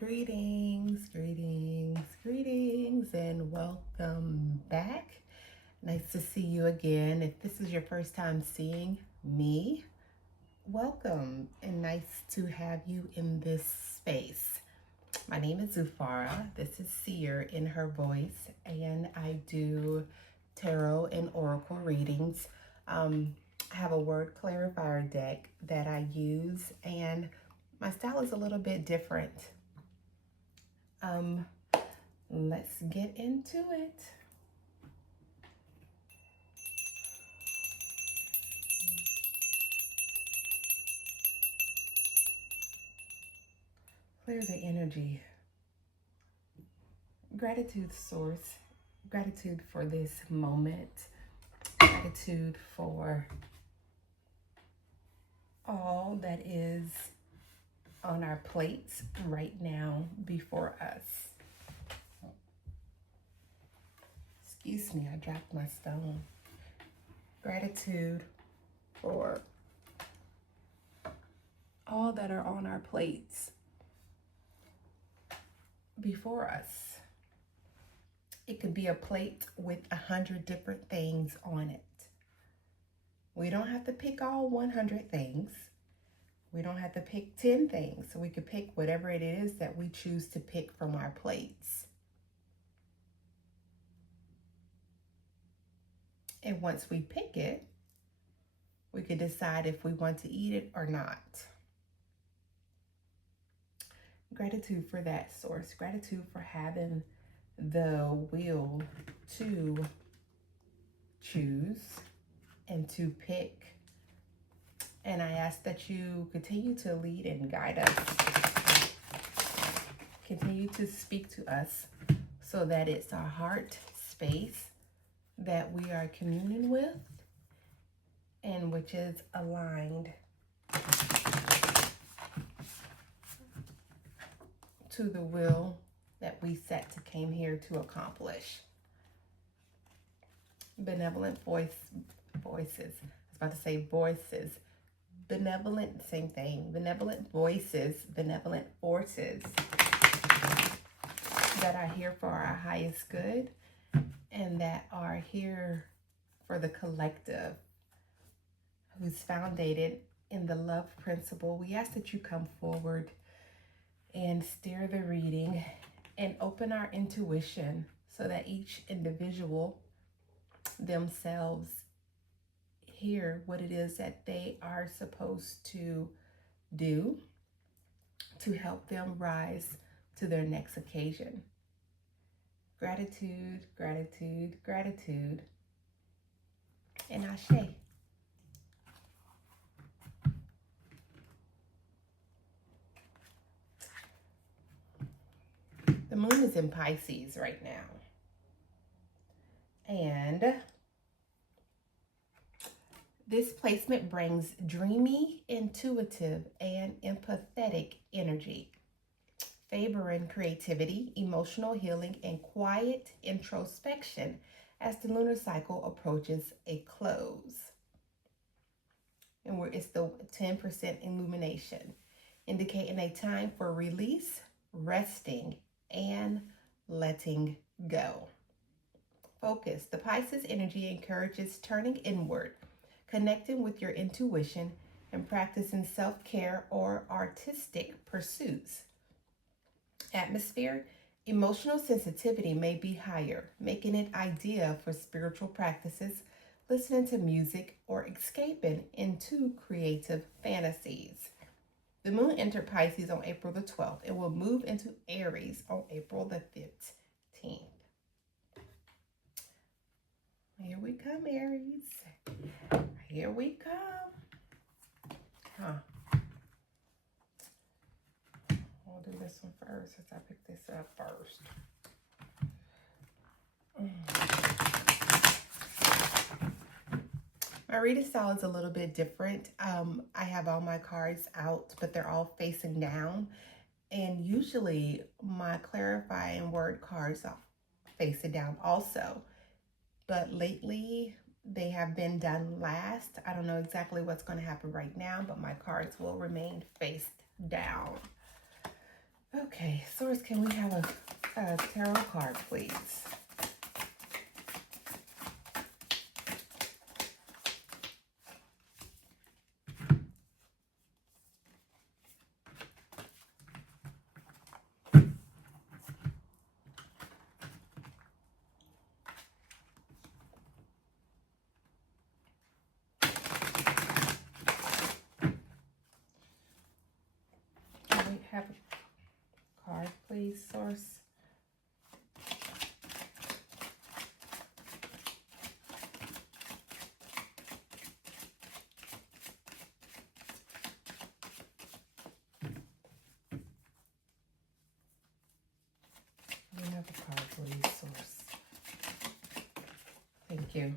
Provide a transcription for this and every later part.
Greetings, greetings, greetings, and welcome back. Nice to see you again. If this is your first time seeing me, welcome and nice to have you in this space. My name is Zufara. This is Seer InHer voice, and I do tarot and oracle readings. I have a word clarifier deck that I use, and my style is a little bit different. Let's get into it. Clear the energy. Gratitude source. Gratitude for this moment. Gratitude for all that is on our plates right now before us. Excuse me, I dropped my stone. Gratitude for all that are on our plates before us. It could be a plate with 100 different things on it. We don't have to pick all 100 things. We don't have to pick 10 things. So we could pick whatever it is that we choose to pick from our plates. And once we pick it, we could decide if we want to eat it or not. Gratitude for that source. Gratitude for having the will to choose and to pick. And I ask that you continue to lead and guide us. Continue to speak to us so that it's our heart space that we are communing with and which is aligned to the will that we came here to accomplish. Benevolent voices. I was about to say voices. Benevolent, same thing. Benevolent voices, benevolent forces that are here for our highest good and that are here for the collective, who's founded in the love principle. We ask that you come forward and steer the reading and open our intuition so that each individual themselves hear what it is that they are supposed to do to help them rise to their next occasion. Gratitude, gratitude, gratitude, and Ashe. The moon is in Pisces right now. And this placement brings dreamy, intuitive, and empathetic energy, favoring creativity, emotional healing, and quiet introspection as the lunar cycle approaches a close. And it's the 10% illumination, indicating a time for release, resting, and letting go. Focus. The Pisces energy encourages turning inward, connecting with your intuition, and practicing self-care or artistic pursuits. Atmosphere. Emotional sensitivity may be higher, making it ideal for spiritual practices, listening to music, or escaping into creative fantasies. The moon entered Pisces on April the 12th and will move into Aries on April the 15th. Here we come, Aries. Here we come. I'll do this one first since I picked this up first. My reading style is a little bit different. I have all my cards out, but they're all facing down. And usually my clarifying word cards are facing down also. But lately they have been done last. I don't know exactly what's going to happen right now, but my cards will remain faced down. Okay, Source, can we have a tarot card, please? Can we have a card, please, Source? Can we have a card, please, Source? Thank you.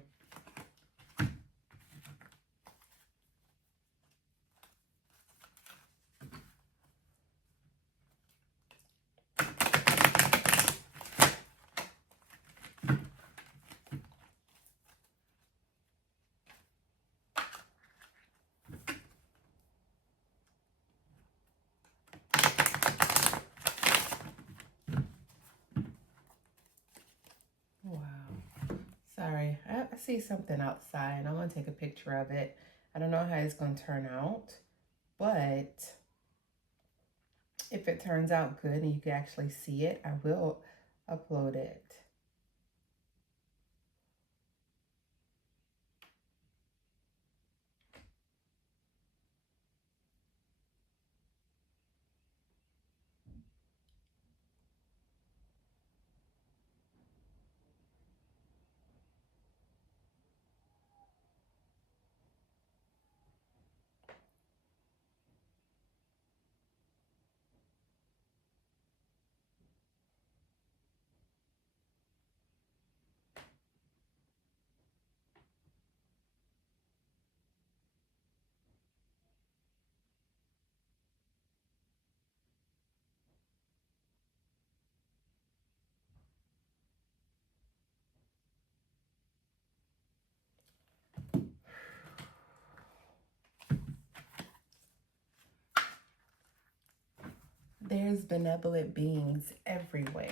Wow. Sorry, I see something outside. I want to take a picture of it. I don't know how it's going to turn out, but if it turns out good and you can actually see it, I will upload it. There's benevolent beings everywhere,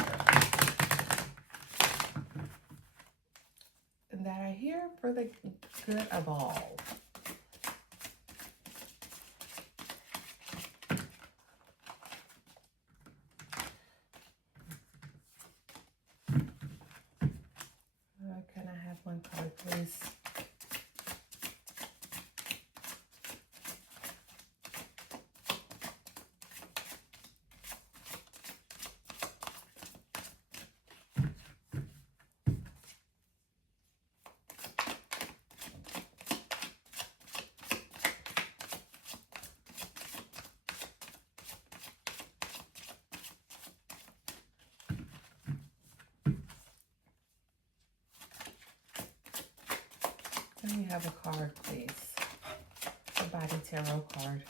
and that are here for the good of all. Can I have one card, please? Let me have a card, please. A body tarot card.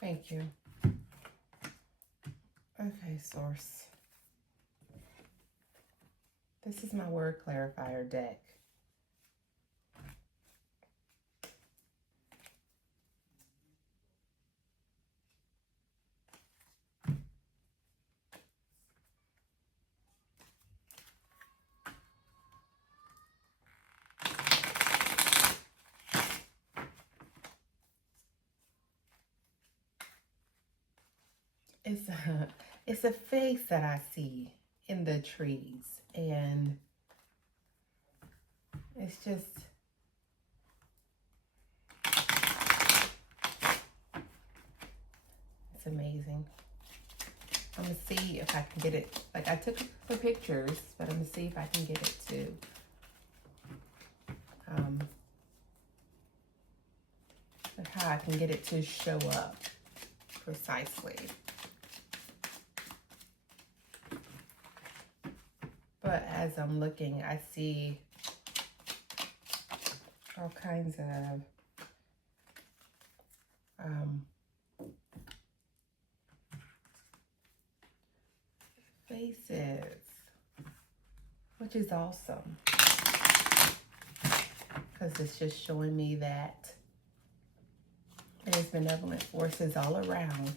Thank you. Okay, Source. This is my word clarifier deck. It's a face that I see in the trees, and it's just it's amazing. I'm gonna see if I can get it. Like, I took the pictures, but I'm gonna see if I can get it to how I can get it to show up precisely. But as I'm looking, I see all kinds of faces, which is awesome because it's just showing me that there's benevolent forces all around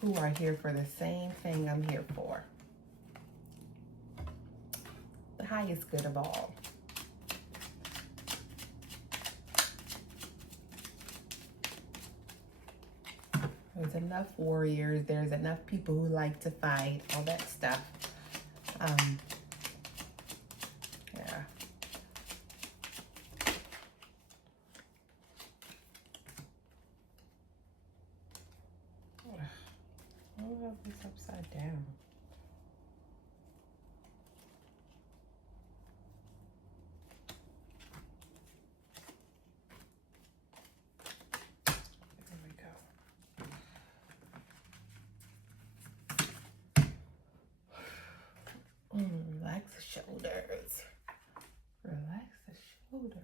who are here for the same thing I'm here for. The highest good of all. There's enough warriors. There's enough people who like to fight, all that stuff. Yeah. I don't know if it's upside down. Relax the shoulders. Relax the shoulders.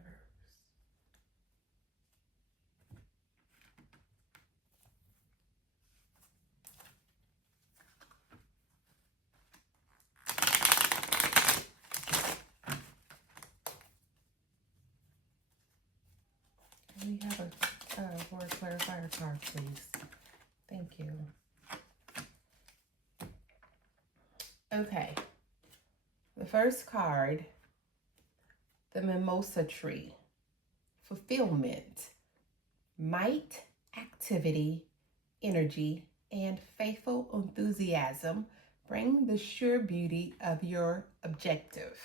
Can we have a word clarifier card, please? Thank you. Okay. The first card, the mimosa tree. Fulfillment, might, activity, energy, and faithful enthusiasm bring the sheer beauty of your objective.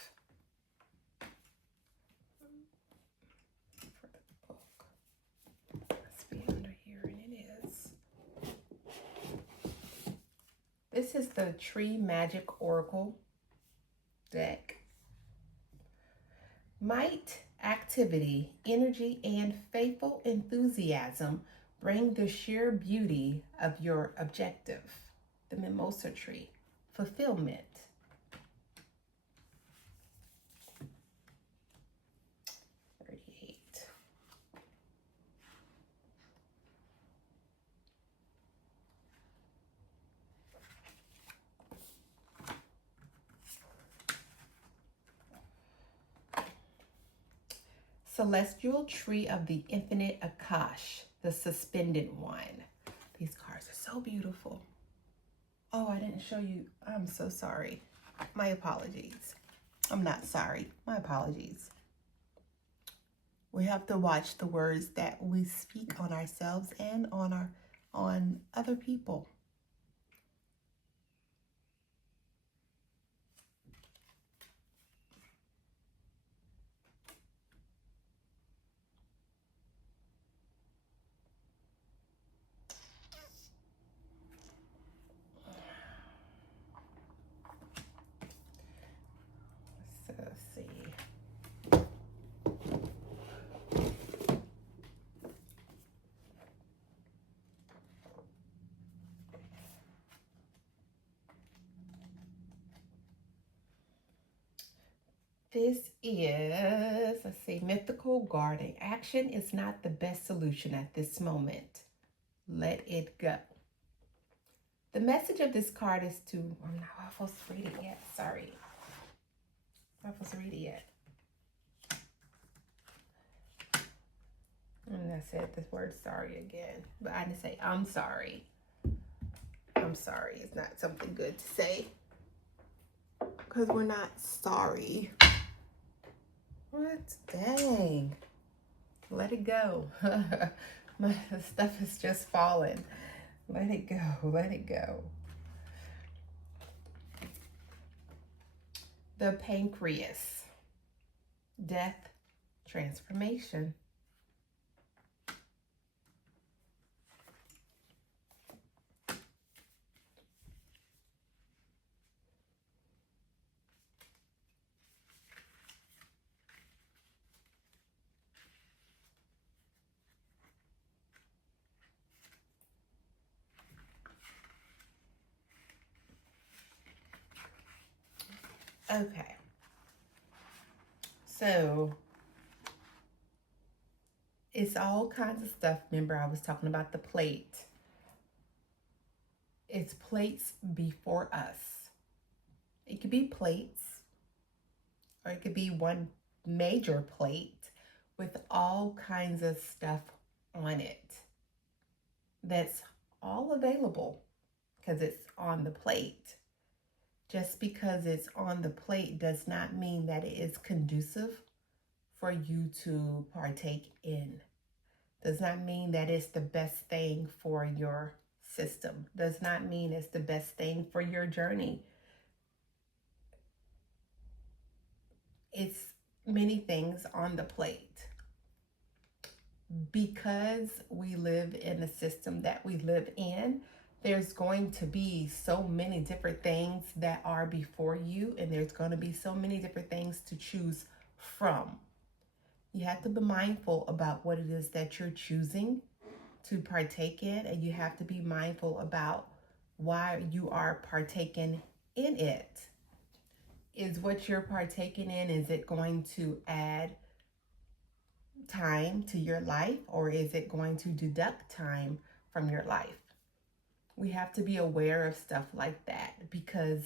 For the book. Let's be under here, and it is. This is the Tree Magic Oracle deck. Might, activity, energy, and faithful enthusiasm bring the sheer beauty of your objective. The mimosa tree. Fulfillment. Celestial Tree of the Infinite Akash, the Suspended One. These cards are so beautiful. Oh, I didn't show you. I'm so sorry. My apologies. I'm not sorry. My apologies. We have to watch the words that we speak on ourselves and on other people. Let's see. This is, let's see, mythical garden. Action is not the best solution at this moment. Let it go. The message of this card is to, I'm not supposed to read it yet, sorry. I'm not supposed to read it yet. And I said the word sorry again, but I didn't say I'm sorry. I'm sorry, it's not something good to say. Because we're not sorry. What? Dang. Let it go. My stuff is just falling. Let it go. Let it go. The pancreas. Death, transformation. Okay. So It's all kinds of stuff. Remember, I was talking about the plate. It's plates before us. It could be plates, or it could be one major plate with all kinds of stuff on it that's all available because it's on the plate. Just because it's on the plate does not mean that it is conducive for you to partake in. Does not mean that it's the best thing for your system. Does not mean it's the best thing for your journey. It's many things on the plate. Because we live in the system that we live in, there's going to be so many different things that are before you, and there's going to be so many different things to choose from. You have to be mindful about what it is that you're choosing to partake in, and you have to be mindful about why you are partaking in it. Is what you're partaking in, is it going to add time to your life, or is it going to deduct time from your life? We have to be aware of stuff like that because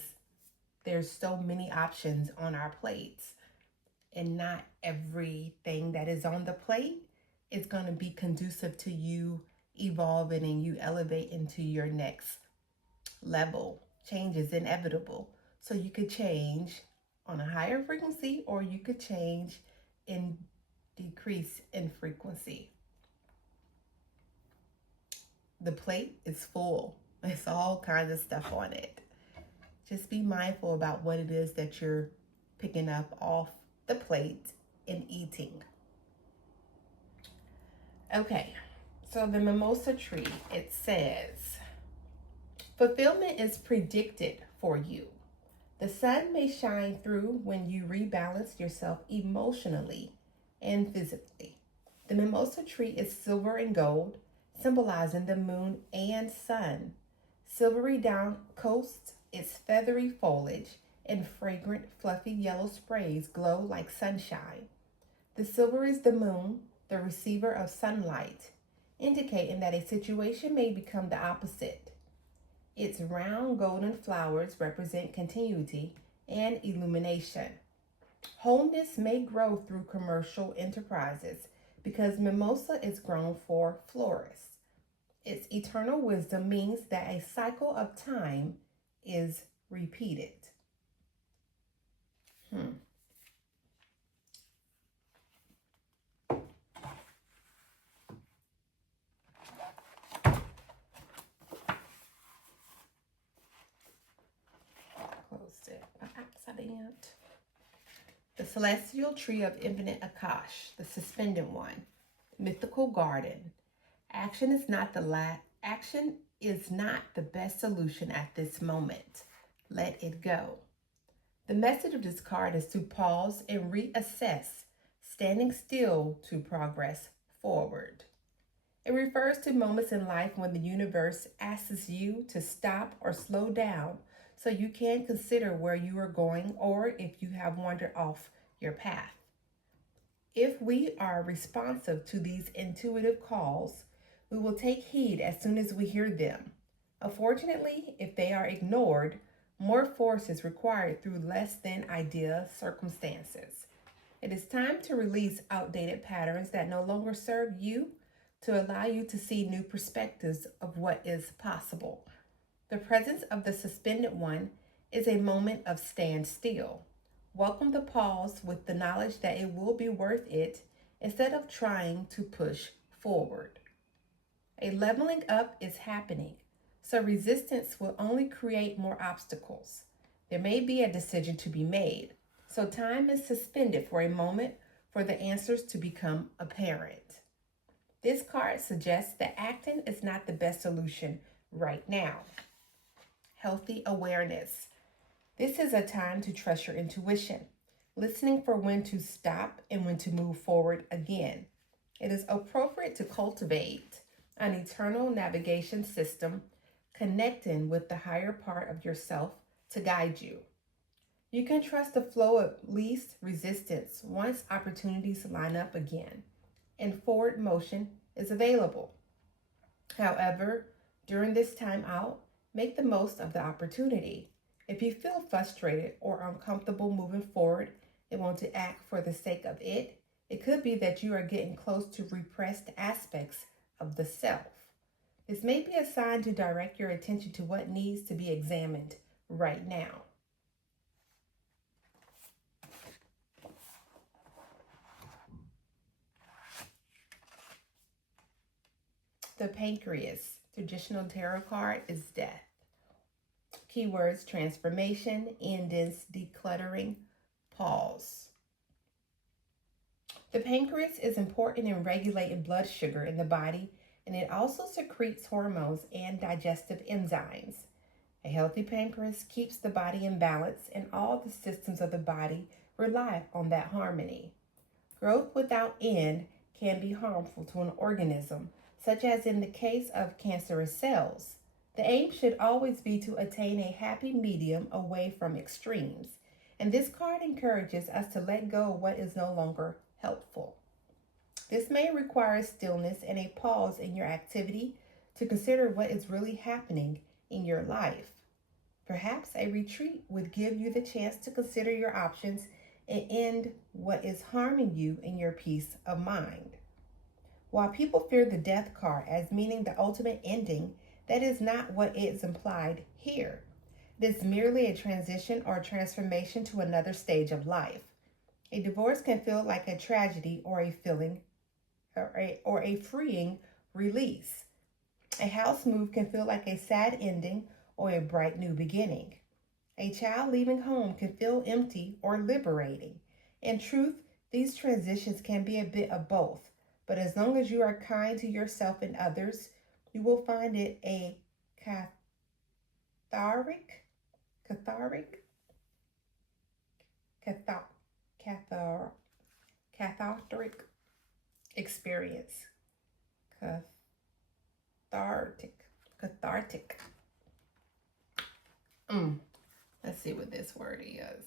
there's so many options on our plates, and not everything that is on the plate is going to be conducive to you evolving and you elevating to your next level. Change is inevitable. So you could change on a higher frequency, or you could change in decrease in frequency. The plate is full. It's all kinds of stuff on it. Just be mindful about what it is that you're picking up off the plate and eating. Okay, so the mimosa tree, it says, fulfillment is predicted for you. The sun may shine through when you rebalance yourself emotionally and physically. The mimosa tree is silver and gold, symbolizing the moon and sun. Silvery down coast, its feathery foliage and fragrant, fluffy yellow sprays glow like sunshine. The silver is the moon, the receiver of sunlight, indicating that a situation may become the opposite. Its round golden flowers represent continuity and illumination. Wholeness may grow through commercial enterprises because mimosa is grown for florists. Its eternal wisdom means that a cycle of time is repeated. Closed it by accident. The celestial tree of infinite Akash, the suspended one, mythical garden. Action is not the best solution at this moment. Let it go. The message of this card is to pause and reassess, standing still to progress forward. It refers to moments in life when the universe asks you to stop or slow down so you can consider where you are going, or if you have wandered off your path. If we are responsive to these intuitive calls, we will take heed as soon as we hear them. Unfortunately, if they are ignored, more force is required through less than ideal circumstances. It is time to release outdated patterns that no longer serve you, to allow you to see new perspectives of what is possible. The presence of the suspended one is a moment of standstill. Welcome the pause with the knowledge that it will be worth it instead of trying to push forward. A leveling up is happening, so resistance will only create more obstacles. There may be a decision to be made, so time is suspended for a moment for the answers to become apparent. This card suggests that acting is not the best solution right now. Healthy awareness. This is a time to trust your intuition, listening for when to stop and when to move forward again. It is appropriate to cultivate an eternal navigation system, connecting with the higher part of yourself to guide you. You can trust the flow of least resistance once opportunities line up again. and forward motion is available. However, during this time out, make the most of the opportunity. If you feel frustrated or uncomfortable moving forward and want to act for the sake of it, it could be that you are getting close to repressed aspects of the self. This may be a sign to direct your attention to what needs to be examined right now. The pancreas, traditional tarot card, is death. Keywords: transformation, endings, decluttering, pause. The pancreas is important in regulating blood sugar in the body, and it also secretes hormones and digestive enzymes. A healthy pancreas keeps the body in balance, and all the systems of the body rely on that harmony. Growth without end can be harmful to an organism, such as in the case of cancerous cells. The aim should always be to attain a happy medium away from extremes, and this card encourages us to let go of what is no longer helpful. This may require stillness and a pause in your activity to consider what is really happening in your life. Perhaps a retreat would give you the chance to consider your options and end what is harming you in your peace of mind. While people fear the death card as meaning the ultimate ending, that is not what is implied here. It is merely a transition or transformation to another stage of life. A divorce can feel like a tragedy or a freeing release. A house move can feel like a sad ending or a bright new beginning. A child leaving home can feel empty or liberating. In truth, these transitions can be a bit of both, but as long as you are kind to yourself and others, you will find it a cathartic experience. Cathartic. Let's see what this word is.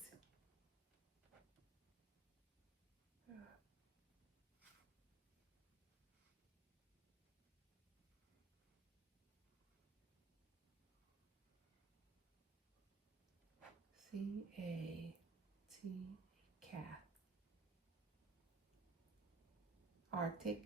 C-A-T, cathartic.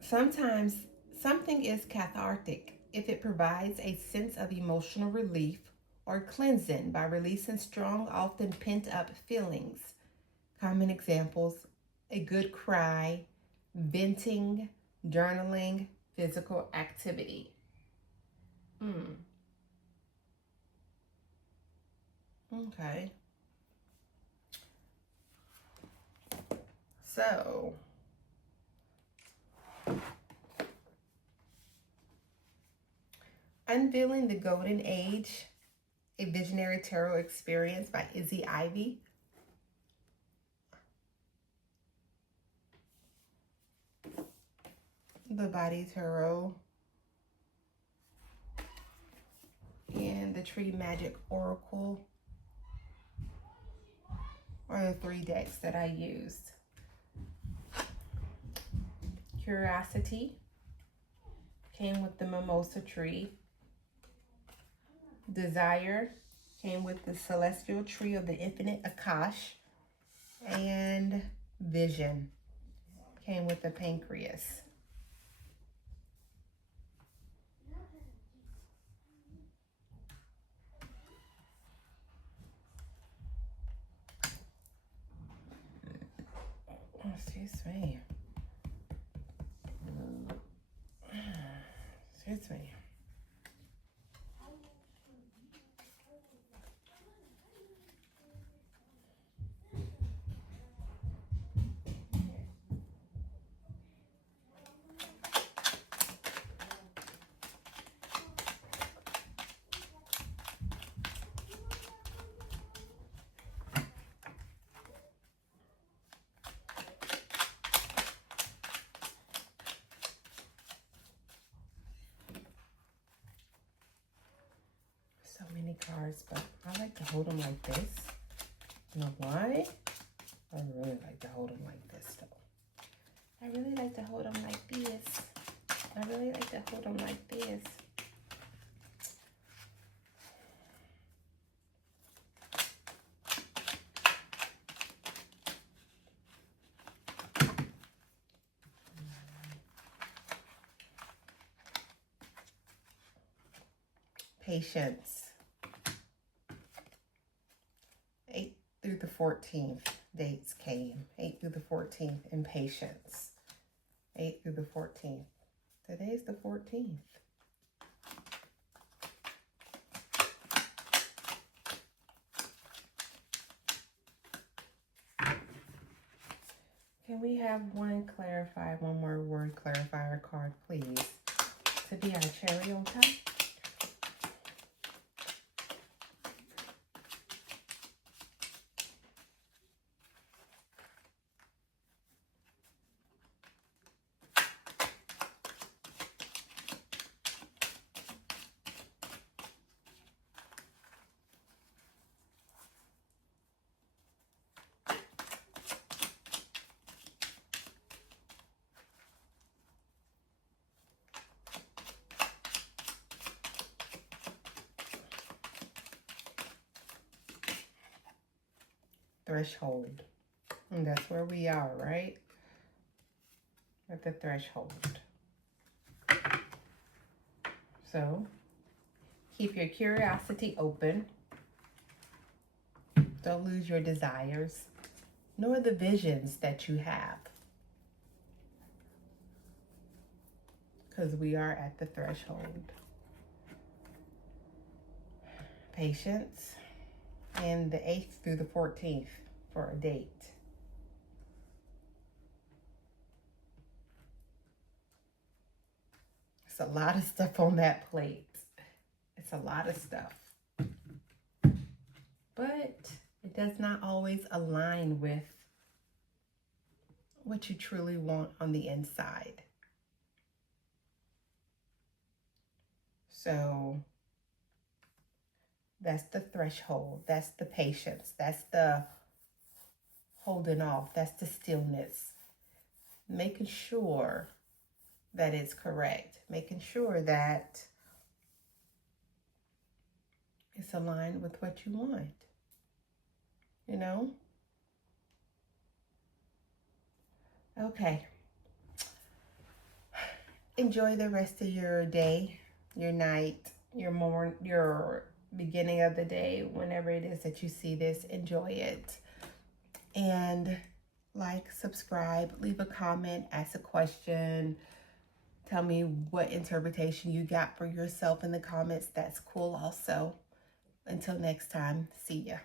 Sometimes something is cathartic if it provides a sense of emotional relief or cleansing by releasing strong, often pent-up feelings. Common examples: a good cry, venting, journaling, physical activity. Okay. So, Unveiling the Golden Age, a Visionary Tarot Experience by Izzy Ivy. The Body Tarot. And the Tree Magic Oracle are the 3 decks that I used. Curiosity came with the Mimosa Tree. Desire came with the Celestial Tree of the Infinite Akash. And Vision came with the Pancreas. Excuse me. Excuse me. this, but I like to hold them like this. You know why? I really like to hold them like this, though. I really like to hold them like this. I really like to hold them like this. Patience. 8th through the 14th dates came. 8th through the 14th in patience. 8th through the 14th. Today's the 14th. Can we have one more word clarifier card, please, to be our cherry on top? Threshold. And that's where we are, right? At the threshold. So, keep your curiosity open. Don't lose your desires, nor the visions that you have. Because we are at the threshold. Patience. And the 8th through the 14th for a date. It's a lot of stuff on that plate. It's a lot of stuff. But it does not always align with what you truly want on the inside. So that's the threshold. That's the patience. That's the holding off. That's the stillness. Making sure that it's correct. Making sure that it's aligned with what you want. You know? Okay. Enjoy the rest of your day, your night, your beginning of the day, whenever it is that you see this. Enjoy it. And like, subscribe, leave a comment, ask a question. Tell me what interpretation you got for yourself in the comments. That's cool also. Until next time, see ya.